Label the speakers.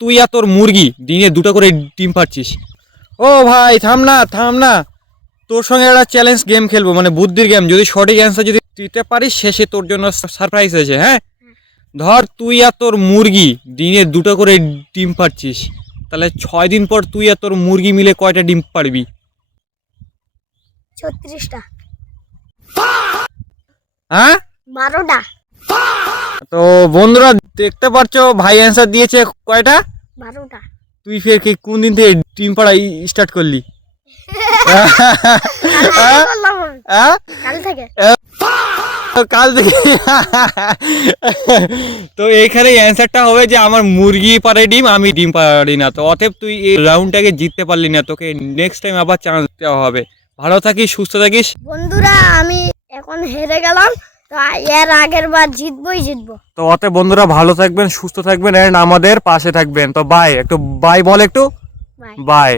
Speaker 1: তুই আর তোর মুরগি দিনে দুটো করে ডিম পাচ্ছিস ও ভাই থাম না থাম না। তোর সঙ্গে একটা চ্যালেঞ্জ গেম খেলব মানে বুদ্ধির গেম যদি সঠিক অ্যান্সার যদি দিতে পারিস শেষে তোর জন্য সারপ্রাইজ আছে হ্যাঁ? ধর তুই আর তোর মুরগি দিনে দুটো করে ডিম পাচ্ছিস তাহলে ছয় দিন পর তুই আর তোর মুরগি মিলে কয়টা ডিম পারবি
Speaker 2: ছত্রিশটা।
Speaker 1: হ্যাঁ?
Speaker 2: বারোটা।
Speaker 1: তো বন্ধুরা দেখতে পারছ ভাই অ্যান্সার দিয়েছে কয়টা?
Speaker 2: বারোটা।
Speaker 1: তুই ফের কি কোন দিন থেকে ডিম পাড়া স্টার্ট করলি? হ্যাঁ?
Speaker 2: কাল থেকে।
Speaker 1: কাল থেকে। তো এইখানে অ্যান্সারটা হবে যে আমার মুরগি পারে ডিম আমি ডিম পারি না। তো অতএব তুই এই রাউন্ডটাকে জিততে পারলি না তোকে নেক্সট টাইম আবার চান্স দেওয়া হবে। ভালো থাকিস সুস্থ থাকিস।
Speaker 2: বন্ধুরা আমি এখন হেরে গেলাম। তো এর আগের বার জিতবই জিতবো।
Speaker 1: তো অতএব বন্ধুরা ভালো থাকবেন সুস্থ থাকবেন এন্ড আমাদের পাশে থাকবেন। তো বাই একটু বাই বল একটু।
Speaker 2: Bye
Speaker 1: bye